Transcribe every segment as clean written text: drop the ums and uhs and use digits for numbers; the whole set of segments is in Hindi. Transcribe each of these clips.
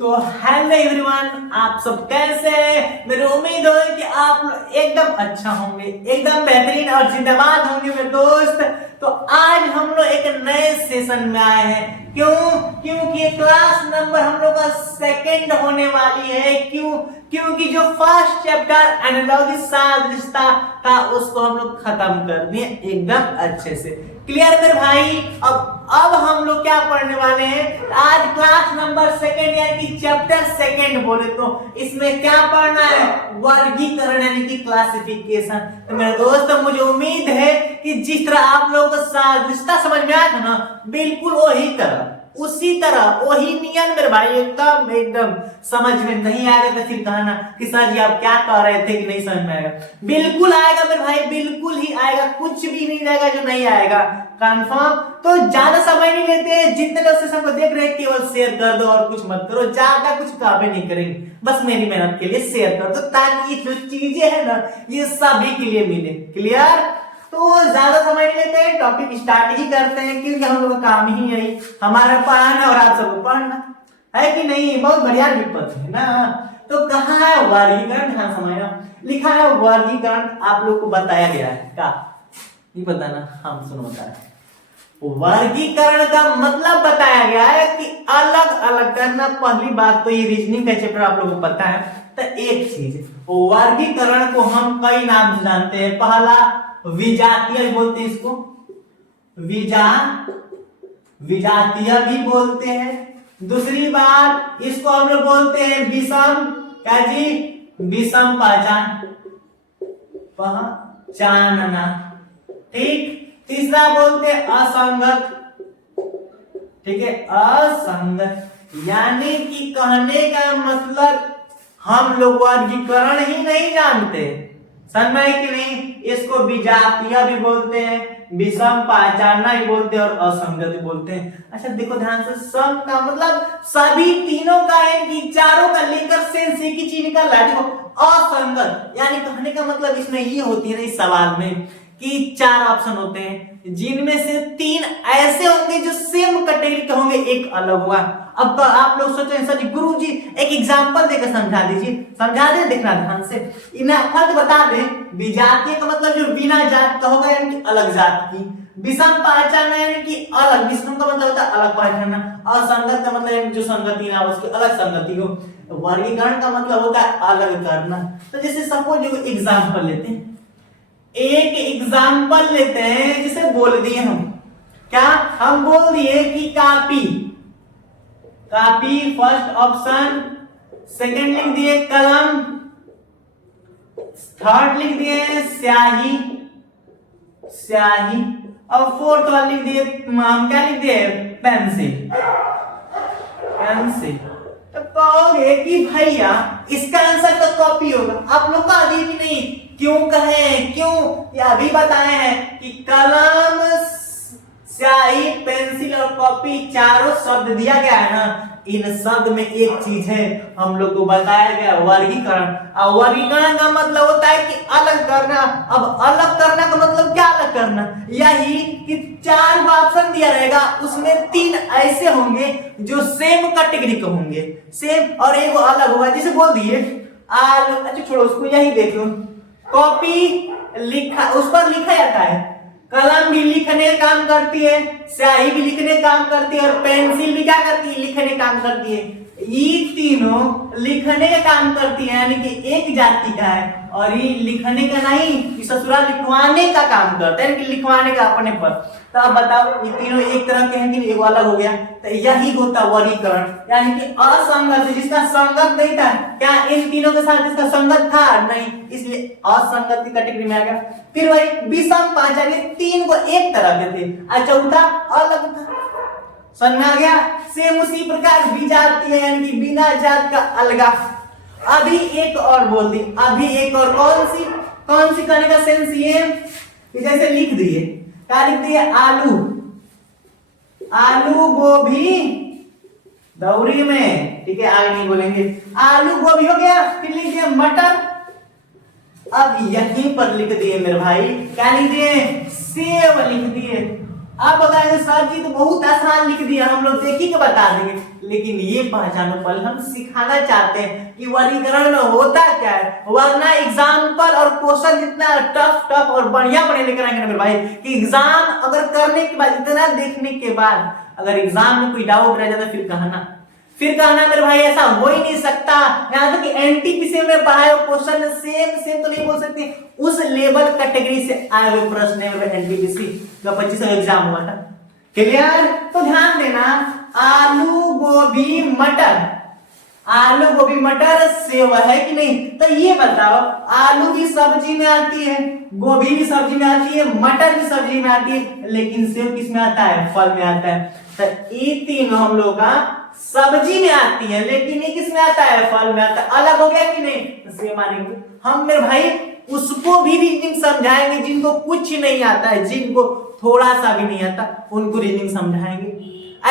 तो हेलो एवरीवन, आप सब कैसे हैं? मेरी उम्मीद है कि आप लोग एकदम अच्छा होंगे, एकदम बेहतरीन और जिंदाबाद होंगे मेरे दोस्त। तो आज हम लोग एक नए सेशन में आए हैं। क्यों? क्योंकि क्लास नंबर हम लोग का सेकंड होने वाली है। क्यों? क्योंकि जो फर्स्ट चैप्टर एनालॉजी सादृश्यता था उसको हम लोग खत्म कर दिए एकदम अच्छे से। क्लियर मेरे भाई? अब हम लोग क्या पढ़ने वाले हैं आज? क्लास नंबर सेकंड यानी कि चैप्टर सेकंड बोले तो इसमें क्या पढ़ना है? वर्गीकरण यानी कि क्लासिफिकेशन। तो मेरे दोस्त, मुझे उम्मीद है कि जिस तरह आप लोगों को सादृश्यता समझ में आया था ना, बिल्कुल वही तरह उसी तरह वही नियन मेरे भाई एकदम एकदम समझ में नहीं आएगा तो फिर कहना कि सर जी आप क्या कह रहे थे कि नहीं समझ में आएगा। बिल्कुल आएगा मेरे भाई, बिल्कुल ही आएगा, कुछ भी नहीं रहेगा जो नहीं आएगा, कंफर्म। तो ज्यादा समय नहीं लेते हैं, जितने लोग सेशन को देख रहे हैं केवल शेयर कर दो और कुछ मत करो, ज्यादा कुछ काबे नहीं करेंगे, बस मेरी मेहनत के लिए शेयर कर दो ताकि जो चीजें है ना ये सभी के लिए मिले। क्लियर? तो ज्यादा समय नहीं लेते हैं, टॉपिक स्टार्ट ही करते हैं क्योंकि हम लोग का काम ही यही हमारा पढ़ाना और आप सबको पढ़ना है कि नहीं। बहुत बढ़िया विपत है ना। तो कहाँ है वर्गीकरण? ध्यान समझना, लिखा है वर्गीकरण, आप लोग को बताया गया है क्या नहीं पता ना, हम सुनो बता रहे। वर्गीकरण का मतलब बताया गया है कि अलग अलग करना। पहली बात तो ये रीजनिंग का चैप्टर आप लोगों को पता है। तो एक चीज, वर्गीकरण को हम कई नाम से जानते हैं। पहला विजातीय बोलते हैं इसको, विजातीय भी बोलते हैं। दूसरी बात इसको हम लोग बोलते हैं विषम, क्या जी? विषम पहचानना। ठीक। तीसरा बोलते हैं असंगत। ठीक है, असंगत यानी कि कहने का मतलब हम लोग वर्गीकरण ही नहीं जानते। समझ में कि नहीं? इसको विजातीय भी बोलते हैं, विषम पहचानना भी बोलते हैं और असंगत भी बोलते हैं। अच्छा देखो ध्यान से, सम का मतलब सभी तीनों का यानी कि चारों का लेकर सेंस एक ही चीज का ला। देखो असंगत यानी कहने का मतलब इसमें ये होती है ना इस सवाल में कि चार ऑप्शन होते हैं जिनमें से तीन ऐसे होंगे जो सेम कैटेगरी के होंगे, एक अलग हुआ। अब आप लोग सोच रहे हैं सर जी गुरुजी एक एग्जांपल देकर समझा दीजिए। समझा दे, देखना ध्यान से, इन्हें फर्क बता दें। विजातीय का मतलब जो बिना जात का होगा यानी कि अलग जात की। विषम पहचानना यानी कि अलग, विषम का मतलब होता है अलग पहचानना। असंगत का मतलब जो संगति ना उसकी अलग संगति हो। वर्गीकरण का मतलब होता है अलग करना। तो जैसे सपोज एग्जाम्पल लेते हैं, एक एग्जाम्पल लेते हैं जिसे बोल दिए हम, क्या हम बोल दिए कि copy, copy first option, second लिख दिए कलम, थर्ड लिख दिए स्याही, स्याही, और फोर्थ वाला लिख दिए हम क्या लिख दिए? Pencil, pencil. तो कहोगे कि भैया इसका आंसर तो कॉपी होगा, आप लोग का अभी भी नहीं क्यों कहें? क्यों? ये अभी बताए हैं कि कलम, स्याही, पेंसिल और कॉपी चारों शब्द दिया गया है ना, इन शब्द में एक चीज है हम लोग को बताया गया, वर्गीकरण। और वर्गीकरण का मतलब होता है कि अलग करना। अब अलग करना का मतलब क्या अलग करना? यही कि चार ऑप्शन दिया रहेगा, उसमें तीन ऐसे होंगे जो सेम कैटेगरी के होंगे, सेम, और एक अलग होगा। जैसे बोल दिए आलू, अच्छा छोड़ो उसको, यही देख लो, कॉपी लिखा, उस पर लिखा जाता है, कलम भी लिखने का काम करती है, स्याही भी लिखने का काम करती है और पेंसिल भी क्या करती है? लिखने का काम करती है। ये तीनों लिखने का काम करती है यानी कि एक जाति का है, और ये लिखने का नहीं, ससुराल लिखवाने का काम करता है कि लिखवाने का अपने पर। तो अब बताओ ये तीनों एक तरह के हैं कि एक अलग हो गया? तो यही होता वर्गीकरण, यानी कि असंगत जिसका संगत नहीं था, क्या इन तीनों के साथ जिसका संगत था नहीं, इसलिए असंगत की कैटेगरी में आ गया। फिर वही विषम पहचान, तीन को एक तरह के थे और चौथा अलग था। समझ में आ गया? सेम उसी प्रकार विजातीय यानी कि बिना जात का अलगा। अभी एक और बोल दी, अभी एक और, कौन सी करने का सेंस ये कि जैसे लिख दिए, क्या लिख दिए? आलू, आलू गोभी दौरी में, ठीक है आगे नहीं बोलेंगे, आलू गोभी हो गया। फिर लिख दिए मटर, अब यहीं पर लिख दिए मेरे भाई, क्या लिख दिए? सेव लिख दिए। आप बताएंगे सर जी तो बहुत आसान लिख दिया, हम लोग देखी के बता देंगे, लेकिन ये पहचानो पहले हम सिखाना चाहते हैं कि वर्गीकरण में होता क्या है, वरना एग्जाम्पल और क्वेश्चन जितना टफ टफ और बढ़िया बढ़िया लेकर आएंगे ना मेरे भाई कि एग्जाम अगर करने के बाद, इतना देखने के बाद अगर एग्जाम में कोई डाउट रह जाता फिर कहना मेरे भाई ऐसा हो ही नहीं सकता। यहाँ तक कि एनटीपीसी में पढ़ाए हुए क्वेश्चन सेम तो नहीं बोल सकते, उस लेवल कैटेगरी से आए हुए प्रश्न है एनटीपीसी का 25 एग्जाम हुआ था। क्लियर? तो ध्यान देना, आलू गोभी मटर सेव है कि नहीं? तो ये बताओ, आलू भी सब्जी में आती है, गोभी भी सब्जी में आती है, मटर भी सब्जी में आती है, लेकिन सेव किस में आता है? फल में आता है। तो ये तीनों हम लोग का सब्जी में आती है, लेकिन ये किस में आता है? फल में आता है। अलग हो गया कि नहीं? तो सेम मानेंगे हम मेरे भाई। उसको भी रीजनिंग समझाएंगे जिनको कुछ नहीं आता है, जिनको थोड़ा सा भी नहीं आता उनको रीजनिंग समझाएंगे।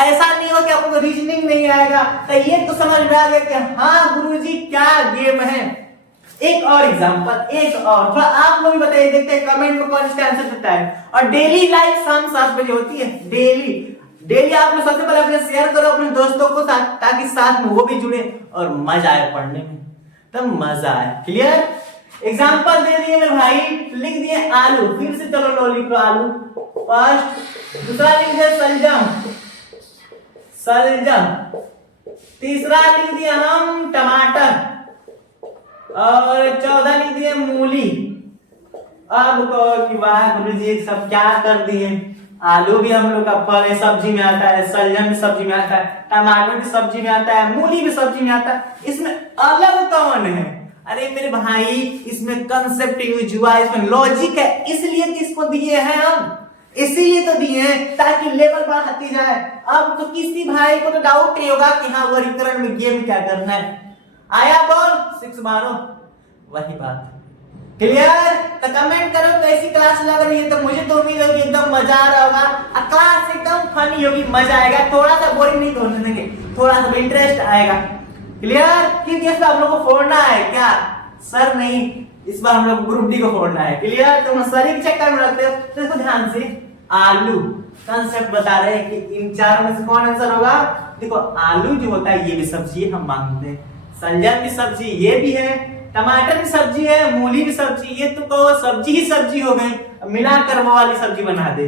ऐसा नहीं हो कि आपको रीजनिंग नहीं आएगा तो ये तो समझ में आ गया कि हाँ गुरुजी क्या गेम है। एक और एग्जांपल, एक और थोड़ा आप लोग भी बताइए, देखते हैं कमेंट में कौन इसका आंसर देता है। और डेली लाइव शाम 7 बजे होती है, डेली आप लोग सबसे पहले अपने शेयर करो अपने दोस्तों को साथ, ताकि साथ में वो भी जुड़े और मजा आए पढ़ने में, तब मजा आए। क्लियर? एग्जांपल दे दिए मेरे भाई, लिख दिए आलू, फिर से चलो लो लिख लो आलू फर्स्ट, दूसरा लिख दिया सलजम, तीसरा लिख दिया हम टमाटर और चौथा लिख दिया मूली। अब कहो कि वाह गुरुजी सब क्या कर दिए, आलू भी हम लोग का फल है, सब्जी में आता है, सलजम भी सब्जी में आता है, टमाटर भी सब्जी में आता है, मूली भी सब्जी में आता है, इसमें अलग कौन है? अरे मेरे भाई इसमें कंसेप्ट यूज हुआ, इसमें लॉजिक है, इसलिए इसको दिए हैं हम, इसीलिए तो दिए हैं ताकि लेवल बढ़ाती जाए। अब तो किसी भाई को तो डाउट नहीं होगा कि हाँ वर्गीकरण में गेम क्या करना है। आया बोल 6 मारो, वही बात। क्लियर? तो कमेंट करो कैसी क्लास लग रही है। तो मुझे तो उम्मीद होगी एकदम मजा आ रहा होगा, क्लास एकदम फनी होगी, मजा आएगा, थोड़ा सा बोरिंग नहीं होने देंगे, थोड़ा सा इंटरेस्ट आएगा। क्लियर? क्योंकि इस बार हम लोग को फोड़ना है क्या? सर नहीं, इस बार हम लोग ग्रुप डी को फोड़ना है। क्लियर? तो हम सर ही चक्कर में रखते हो, तो इसको ध्यान से आलू कंसेप्ट बता रहे हैं कि इन चारों में से कौन आंसर होगा। देखो आलू जो होता है ये भी सब्जी है, हम मानते हैं, सलजम भी सब्जी ये भी है, टमाटर भी सब्जी है, मूली भी सब्जी, ये तो कहो सब्जी ही सब्जी हो गई, मिलाकर वो वाली सब्जी बना दे,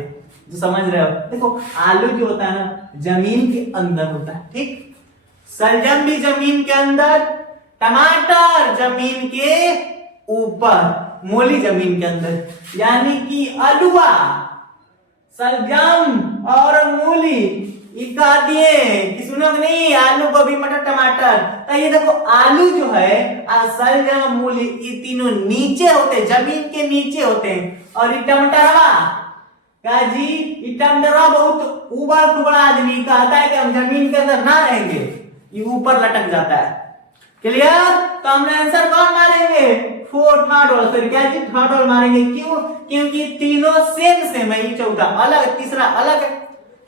जो समझ रहे हो। देखो आलू जो होता है ना जमीन के अंदर होता है, ठीक, सलजम भी जमीन के अंदर, टमाटर जमीन के ऊपर, मूली जमीन के अंदर, यानी कि अलुआ, सलजम और मूली इका दिए कि सुनो नहीं, आलू गोभी मटर टमाटर। तो ये देखो आलू जो है, सलजम मूली ये तीनों नीचे होते हैं, जमीन के नीचे होते हैं। और ये टमाटरवा क्या जी, ये टमाटरवा बहुत उबड़ खुबड़ आदमी कहता है कि हम जमीन के अंदर ना रहेंगे, ये ऊपर लटक जाता है। क्लियर? तो हम आंसर कौन मारेंगे? थर्ड वाला, सॉरी क्या जी, थर्ड वाला मारेंगे। क्यों? क्योंकि तीनों सेम है, ये चौथा अलग, तीसरा अलग है।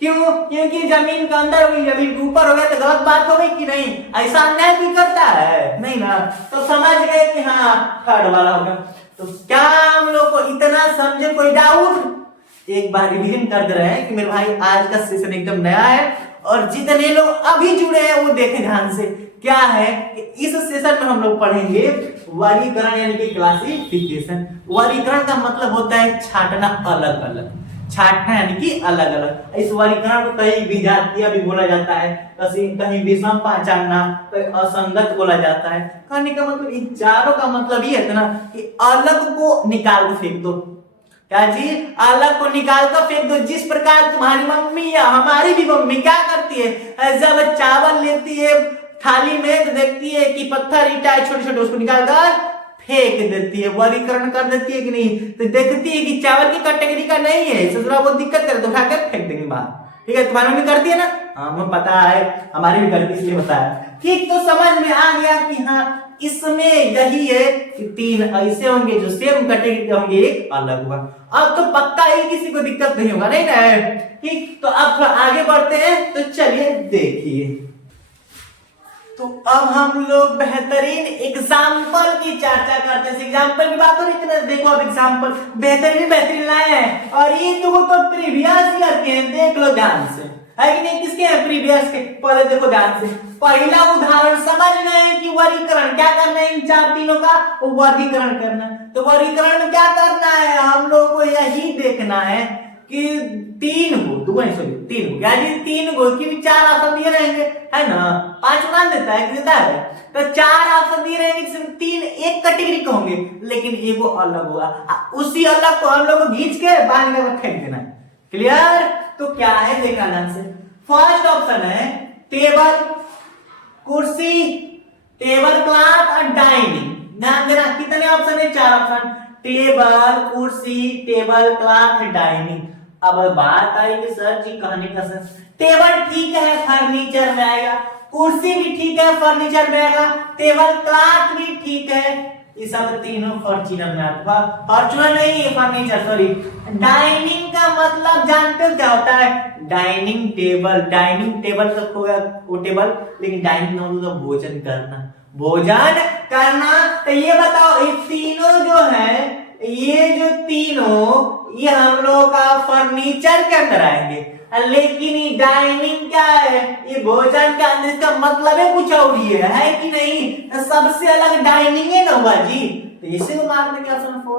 क्यों? क्योंकि जमीन के अंदर हुई, जमीन के ऊपर हो गया, तो गलत बात हो गई कि नहीं? ऐसा अन्याय भी करता है नहीं ना? तो समझ गए कि हाँ थर्ड वाला होगा। तो क्या हम लोग को इतना समझे, कोई डाउट? एक बार रिवीजन कर दे रहे हैं कि मेरे भाई आज का सेशन एकदम नया है, और जितने लोग अभी जुड़े हैं वो देखें ध्यान से। क्या है कि इस सेशन में हम लोग पढ़ेंगे वर्गीकरण यानी कि क्लासिफिकेशन। वर्गीकरण का मतलब होता है छांटना, अलग अलग छांटना यानी कि अलग अलग। इस वर्गीकरण को कहीं विजातीय भी बोला जाता है, कहीं विषम पहचानना, कहीं असंगत बोला जाता है। कहने का मतलब इन चारों का मतलब ये है ना कि अलग को निकाल के फेंक दो। क्या जी? अलग को निकाल कर फेंक दो। जिस प्रकार तुम्हारी मम्मी या हमारी भी मम्मी क्या करती है, जब चावल लेती है थाली में तो देखती है कि पत्थर ईंटा है छोटे छोटे, उसको निकाल कर फेंक देती है, वर्गीकरण कर देती है कि नहीं? तो देखती है कि चावल की कैटेगरी का नहीं है, इससे थोड़ा बहुत दिक्कत करे तो उठाकर फेंक देंगे बाहर। ठीक है? तुम्हारी मम्मी करती है ना? हाँ हमें पता है, हमारी भी करती है, इसलिए पता है। ठीक, तो समझ में आ गया कि हाँ इसमें यही है कि 3 ऐसे होंगे जो सेम कैटेगरी के होंगे, एक अलग हुआ। अब तो पक्का ही किसी को दिक्कत नहीं होगा, नहीं ना? ठीक, तो अब थोड़ा आगे बढ़ते हैं, तो चलिए देखिए। तो अब हम लोग बेहतरीन एग्जाम्पल की चर्चा करते हैं। एग्जाम्पल की बात हो रही थी ना, देखो अब एग्जाम्पल बेहतरीन लाए हैं, और ये तो प्रीवियस ईयर के हैं, देख लो ध्यान से। है कि नहीं? किसके है? प्रीवियस के। पहले देखो ध्यान से, पहला उदाहरण समझ गए कि वर्गीकरण क्या करना है, इन चार तीनों का वर्गीकरण करना है। तो वर्गीकरण में क्या करना है, हम लोग को यही देखना है कि तीन हो क्या जी, तीन हो कि चार ऑप्शन दिए रहेंगे, है ना? 5 मान देता है कि देता है, तो 4 ऑप्शन दिए रहेंगे जिसमें 3 एक कैटेगरी के होंगे, लेकिन एगो अलग होगा। उसी अलग को हम लोग को खींच के बाहर निकाल फेंक देना है। क्लियर? तो क्या है देखना ध्यान से। फर्स्ट ऑप्शन है टेबल, कुर्सी, टेबल क्लॉथ और डाइनिंग। ध्यान देना, कितने ऑप्शन है? 4 ऑप्शन, टेबल, कुर्सी, टेबल क्लॉथ, डाइनिंग। अब बात आई कि सर जी कहने का सेंस, टेबल ठीक है फर्नीचर में आएगा, कुर्सी भी ठीक है फर्नीचर में आएगा, टेबल क्लॉथ भी ठीक है, ये सब तीनों फॉर्च्यूनर में आता है। फॉर्च्यूनर नहीं, फर्नीचर, सॉरी। डाइनिंग का मतलब जानते हो क्या होता है? डाइनिंग टेबल, डाइनिंग टेबल तक हो गया वो टेबल, लेकिन डाइनिंग मतलब भोजन करना, भोजन करना। तो ये बताओ, ये तीनों जो है, ये जो तीनों, ये हम लोग का फर्नीचर के अंदर आएंगे, लेकिन ये डाइनिंग क्या है? ये भोजन के अंदर, इसका मतलब है कुछ और ही है कि नहीं? सबसे अलग डाइनिंग है ना हुआ जी, तो इसे को मार देंगे ऑप्शन 4।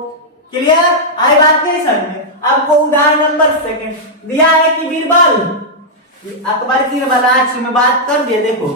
क्लियर? आई बात नहीं समझ में? आपको उदाहरण नंबर 2 दिया है कि बीरबल, अकबर की राज में बात कर दिए। देखो,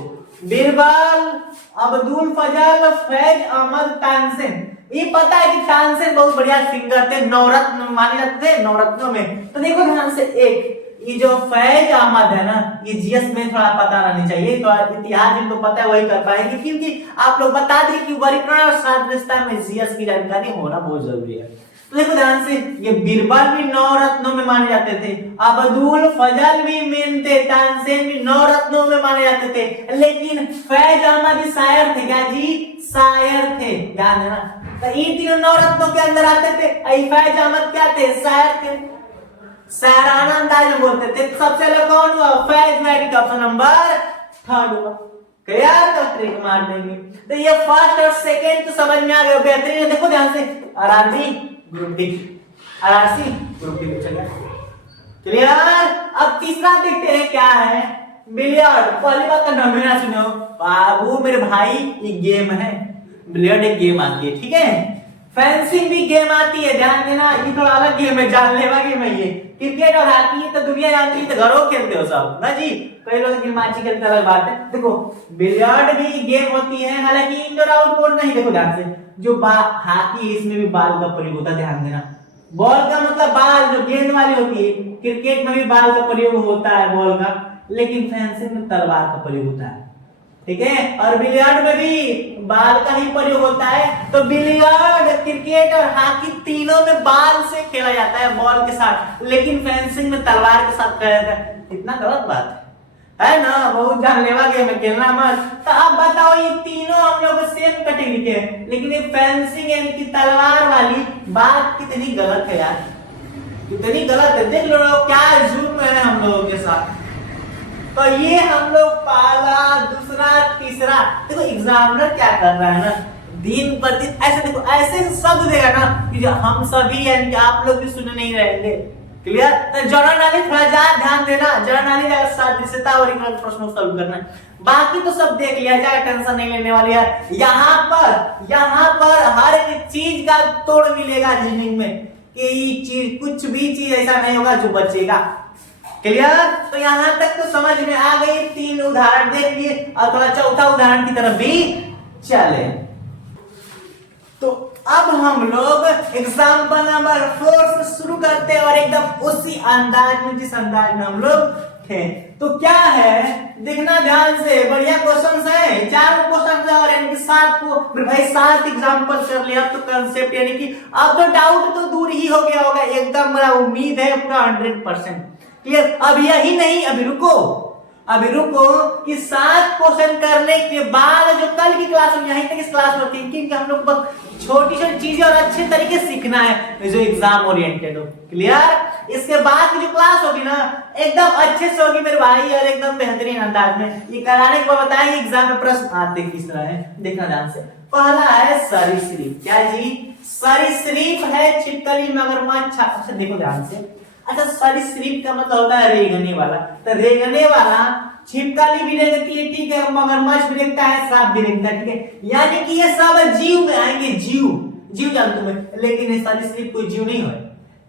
बीरबल, अब्दुल फजल, फैज अहमद, तानसेन। ये पता है कि तानसेन बहुत बढ़िया सिंगर थे, नवरत्न माने जाते थे, नवरत्नों में। तो देखो ध्यान से, एक ये जो फैज अहमद है ना, ये जीएस में थोड़ा पता रहनी चाहिए, तो इतिहास जिनको पता है वही कर पाएंगे, क्योंकि आप लोग बता दें कि वर्गीकरण और सादृश्यता में जीएस की जानकारी होना बहुत जरूरी है। तो देखो ध्यान से, ये बीरबल भी नवरत्नों में माने जाते थे, अब्दुल फजल भी मेन थे, तानसेन भी नवरत्नों में माने जाते थे, लेकिन फैज अहमद शायर थे। क्या जी? शायर थे। ध्यान देना, तो ये तीनों नवरत्नों के अंदर आते थे। फैज अहमद क्या थे? शायर थे, शायराना अंदाज में बोलते थे। सबसे अलग कौन हुआ? फैज मैरिक, ऑप्शन नंबर 3 हुआ। क्लियर? तो ट्रिक मार देंगे। तो ये फर्स्ट और सेकंड तो समझ में आ गया, बेहतरीन है। देखो ध्यान से, RRB group D, RRC group D चल गया। क्लियर? अब तीसरा देखते हैं क्या है, बिलियर्ड। पहली बात का नाम ना सुनो बाबू मेरे भाई, ये गेम है, बिलियर्ड एक गेम आती है, ठीक है? फेंसिंग भी गेम आती है, ध्यान देना, ये थोड़ा अलग गेम है, जानलेवा गेम है ये। क्रिकेट और हॉकी तो दुनिया जानती है, तो घरों खेलते हो सब ना जी, कई लोग गिरमाची खेलते, अलग बात है। देखो, बिलियर्ड भी गेम होती है, हालांकि इंडोर आउटडोर नहीं। देखो ध्यान से, जो हॉकी है इसमें भी बाल का प्रयोग होता है, ध्यान देना। बॉल का मतलब बाल जो गेंद वाली होती है, क्रिकेट में भी बाल का प्रयोग होता है बॉल का, लेकिन फेंसिंग में तलवार का प्रयोग होता है, ठीक है? और बिलियर्ड में भी बाल का ही प्रयोग होता है। तो बिलियर्ड, क्रिकेट और हॉकी तीनों में बाल से खेला जाता है, बॉल के साथ, लेकिन फेंसिंग में तलवार के साथ खेला जाता है। इतना गलत बात है ना? बहुत जानलेवा गेम है, खेलना मत। तो अब बताओ, ये तीनों हम लोग सेम कैटेगरी के हैं, लेकिन ये फेंसिंग यानी कि तलवार वाली बात कितनी गलत है यार, कितनी गलत है। देख लो क्या जुर्म है हम लोगों के साथ। तो ये हम लोग पहला, दूसरा, तीसरा। देखो एग्जामिनर क्या कर रहा है ना, दिन पर दिन ऐसे, देखो ऐसे शब्द देगा ना कि जो हम सभी यानी कि आप लोग भी सुन नहीं रहेंगे। क्लियर? तो जनरल नॉलेज थोड़ा ज्यादा ध्यान देना, जनरल नॉलेज सादृश्यता और इकोनॉमिक प्रश्नों को सॉल्व करना है। बाकी तो सब देख लिया जाए, टेंशन नहीं लेने वाली है। यहाँ पर हर एक चीज का तोड़ मिलेगा रीजनिंग में, कि चीज, कुछ भी चीज ऐसा नहीं होगा जो बचेगा। क्लियर? तो यहां तक तो समझ में आ गई, 3 उदाहरण देख लिए, और थोड़ा चौथा उदाहरण की तरफ भी चले। तो अब हम लोग एग्जाम्पल नंबर 4 से शुरू करते हैं, और एकदम उसी अंदाज में जिस अंदाज में हम लोग थे। तो क्या है, देखना ध्यान से, बढ़िया क्वेश्चन है, 4 क्वेश्चन है, और इनके 7 को भाई 7 एग्जाम्पल कर लिया। अब तो कंसेप्ट यानी कि अब तो डाउट तो दूर ही हो गया होगा, एकदम मेरा उम्मीद है पूरा 100%। क्लियर? अब यही नहीं, अभी रुको कि 7 क्वेश्चन करने के बाद जो कल की क्लास में, यहीं तक इस क्लास में थिंकिंग कि हम लोग बस छोटी छोटी चीजें और अच्छे तरीके से सीखना है, जो एग्जाम ओरिएंटेड हो। क्लियर? इसके बाद की जो क्लास होगी ना, एकदम अच्छे से होगी मेरे भाई, और एकदम बेहतरीन अंदाज में ये कराने को बताएंगे। एग्जाम में प्रश्न आते किस तरह है, देखना ध्यान से। पहला है सरीसृप। क्या जी? सरीसृप है छिपकली, मगरमच्छ। अच्छा देखो ध्यान से, अच्छा, सरीसृप का मतलब होता है रेंगने वाला, तो रेंगने वाला छिपकली भी रेंगती है, ठीक है, मगरमच्छ भी रेंगता है, सांप भी रेंगता है, ठीक है, यानी कि ये सब जीव में आएंगे, जीव जीव जानते हैं, लेकिन ये सरीसृप कोई जीव नहीं है,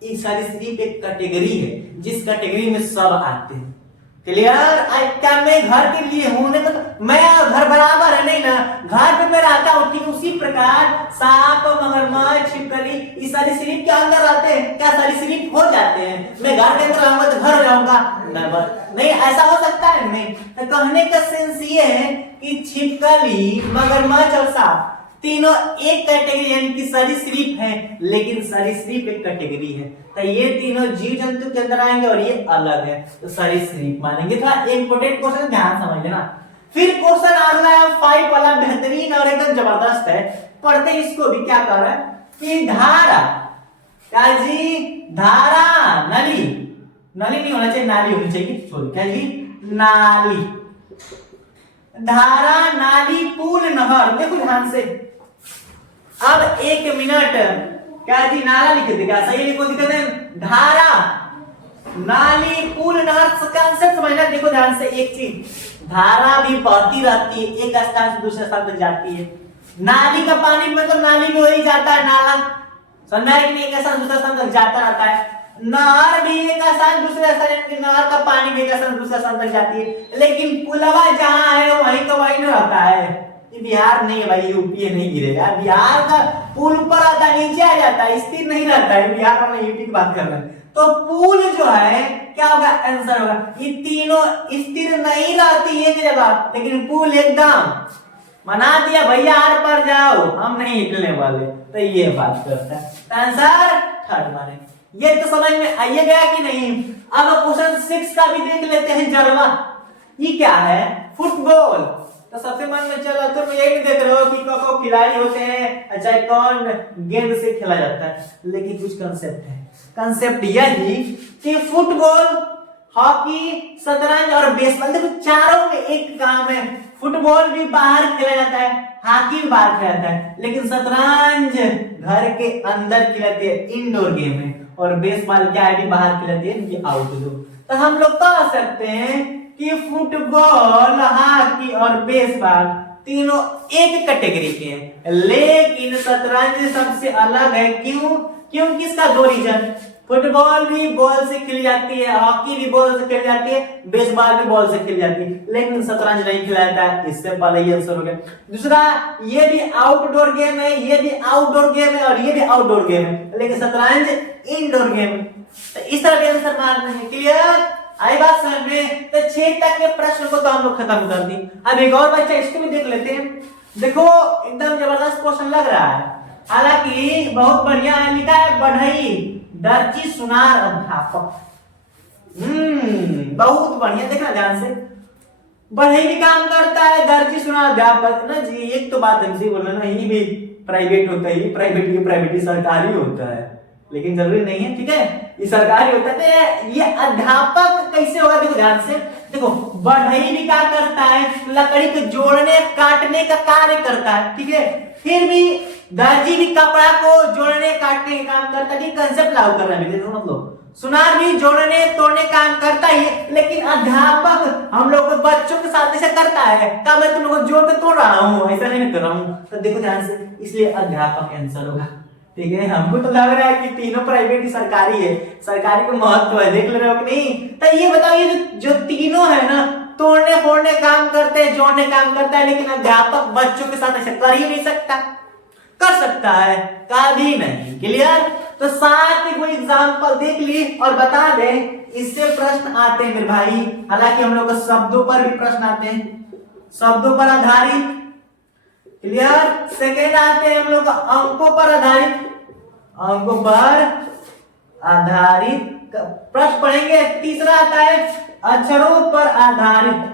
ये सरीसृप एक कैटेगरी है जिस कैटेगरी में सब आते हैं। क्लियर? क्या मैं घर के लिए हूं ना, तो मैं घर बराबर है नहीं ना, घर पे मैं रहता हूँ, ठीक उसी प्रकार सांप, मगरमच्छ, छिपकली ये सारी सरीसृप के अंदर रहते हैं, क्या सारी सरीसृप हो जाते हैं? मैं घर के अंदर रहूंगा तो घर हो जाऊंगा? नहीं, ऐसा हो सकता है नहीं। तो कहने का सेंस ये है कि छिपकली, मगरमच्छ और सांप तीनों एक कैटेगरी यानी कि सरीसृप है, लेकिन सरीसृप एक कैटेगरी है, तो ये तीनों जीव जंतु के अंदर आएंगे और ये अलग है, तो सरीसृप मानेंगे। थोड़ा इंपॉर्टेंट क्वेश्चन ध्यान समझ लेना। फिर क्वेश्चन अगला है 5 वाला, बेहतरीन और एकदम जबरदस्त है, पढ़ते इसको भी। क्या कर रहा है कि धारा, क्या जी, धारा, नली, नली नहीं होना चाहिए, नाली होनी चाहिए, सॉरी, क्या जी, नाली, धारा, नाली, पुल, नहर। देखो ध्यान से, अब 1 मिनट, क्या जी, नाला लिख दे, क्या सही लिखो, दिक्कत है, धारा, नाली, पुल, नहर, कंसेप्ट समझना। देखो ध्यान से एक चीज, धारा भी बहती रहती है, एक स्थान से दूसरे स्थान तक जाती है, नाली का पानी मतलब नाली में वही जाता है, नाला, समझा है कि नहीं, एक स्थान दूसरे स्थान तक जाता रहता है। नहर भी एक स्थान दूसरे स्थान, नहर का पानी भी एक स्थान दूसरे स्थान तक जाती है, लेकिन पुलवा जहां है वहीं तो वहीं रहता है। बिहार नहीं है भाई, यूपी नहीं गिरेगा, बिहार का पुल ऊपर आता है, नीचे आ जाता है, स्थिर नहीं रहता है, बिहार वाला यूपी की बात कर रहे हैं। तो पुल जो है क्या होगा, आंसर होगा, ये तीनों स्थिर नहीं रहती एक जगह, लेकिन पुल एकदम मना दिया भैया, आर पर जाओ, हम नहीं निकलने वाले, तो ये बात करता है। आंसर थर्ड माने। ये तो समझ में आइए गया कि नहीं? अब क्वेश्चन 6 का भी देख लेते हैं जलवा। ये क्या है, फुटबॉल। तो सबसे मन में चला, तुम यही देख रहे हो कि कौन खिलाड़ी होते हैं, चाहे कौन गेंद से खेला जाता है, लेकिन कुछ कंसेप्ट है। कंसेप्ट यही कि फुटबॉल, हॉकी, शतरंज और बेसबॉल, देखो चारों में एक काम है। फुटबॉल भी बाहर खेला जाता है, हॉकी भी बाहर खेला जाता है, लेकिन शतरंज घर के अंदर खेला जाती है, इंडोर गेम है, और बेसबॉल क्या है, भी बाहर खेला जाती है, ये आउटडोर। तो हम लोग कह सकते हैं कि फुटबॉल, हॉकी और बेसबॉल तीनों एक कैटेगरी के हैं, लेकिन शतरंज सबसे अलग है। क्यों? क्योंकि इसका 2 रीजन, फुटबॉल भी बॉल से खेली जाती है, हॉकी भी बॉल से खेली जाती है, बेसबॉल भी बॉल से खेली जाती है, लेकिन शतरंज नहीं खेला जाता है। इससे पहले ये आंसर हो गया। दूसरा, ये भी आउटडोर गेम है, ये भी आउटडोर गेम है, और ये भी आउटडोर गेम है, लेकिन शतरंज इंडोर गेम है। तो इस तरह के आंसर मारने हैं। क्लियर? आई बात समझ में? तो 6 तक के प्रश्न को तो हम लोग खत्म कर दी। अब एक और बच्चा, इसको भी देख लेते हैं। देखो एकदम जबरदस्त क्वेश्चन लग रहा है, हालांकि बहुत बढ़िया है। लिखा है बढ़ई, दर्जी, सुनार, अध्यापक। बहुत बढ़िया, देखना ध्यान से। बढ़ई भी काम करता है, दर्जी, सुनार, अध्यापक ना जी। एक तो बात हमसे बोल रहे ना, ये भी प्राइवेट होता है, प्राइवेट ही सरकारी होता है, लेकिन जरूरी नहीं है, ठीक है, ये सरकारी होता है। ये अध्यापक कैसे होगा, देखो ध्यान से। देखो बढ़ई भी क्या करता है, लकड़ी को जोड़ने काटने का कार्य करता है, ठीक है। फिर भी दर्जी भी कपड़ा को जोड़ने काटने का काम करता है, कंसेप्ट लागू कर रहा है, मतलब सुनार भी जोड़ने तोड़ने काम करता ही है, लेकिन अध्यापक हम लोग को बच्चों के साथ ऐसा करता है, क्या मैं तुम लोग को जोड़ के तोड़ रहा हूँ, ऐसा नहीं कर रहा हूँ। तो देखो ध्यान से, इसलिए अध्यापक आंसर होगा, ठीक है। हमको तो लग रहा है कि तीनों प्राइवेट ही सरकारी है, सरकारी का महत्व है, देख ले रहे हो कि नहीं? तो ये बताओ, ये जो तीनों है ना, तोड़ने फोड़ने काम करते हैं, जोड़ने काम करता है, लेकिन अध्यापक बच्चों के साथ ऐसा कर ही नहीं सकता। कर सकता है? कभी नहीं। क्लियर? तो 7 कोई एग्जांपल देख ली और बता दे, इससे प्रश्न आते हैं मेरे भाई। हालांकि हम लोग को शब्दों पर भी प्रश्न आते हैं, शब्दों पर आधारित। क्लियर? सेकेंड आते हैं हम लोग अंकों पर आधारित, अंकों पर आधारित प्रश्न पढ़ेंगे। तीसरा आता है अक्षरों पर आधारित,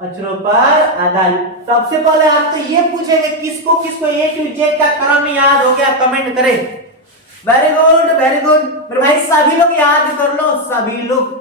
अक्षरों पर आधारित। सबसे पहले आप तो ये पूछेंगे किसको किसको A to Z का क्रम याद हो गया, कमेंट करें। वेरी गुड वेरी गुड मेरे भाई, सभी लोग याद कर लो, सभी लोग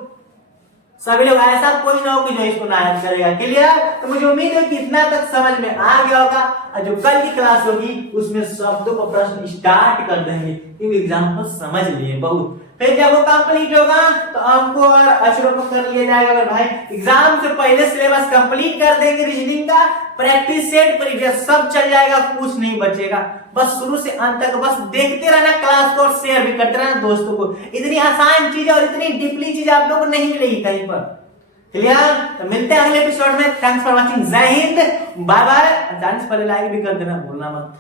ऐसा कोई ना हो कि जो इसको ना याद करेगा। क्लियर? तो मुझे उम्मीद है कि इतना तक समझ में आ गया होगा, और जो कल की क्लास होगी उसमें शब्दों को प्रश्न स्टार्ट कर देंगे, क्योंकि एग्जाम्पल समझ लिए बहुत। फिर जब वो कंप्लीट होगा तो अंकों और अक्षरों को कर लिया जाएगा। अगर भाई एग्जाम से पहले सिलेबस कंप्लीट कर देंगे रीजनिंग का, प्रैक्टिस सेट परीक्षा सब चल जाएगा, कुछ नहीं बचेगा। बस शुरू से अंत तक बस देखते रहना क्लास को और शेयर भी करते रहना दोस्तों को। इतनी आसान चीज और इतनी डीपली चीज आप लोगों को नहीं मिलेगी कहीं पर। क्लियर? तो मिलते हैं अगले एपिसोड में। Thanks for watching. जय हिंद, बाय बाय। जाने से पहले लाइक भी कर देना भूलना मत।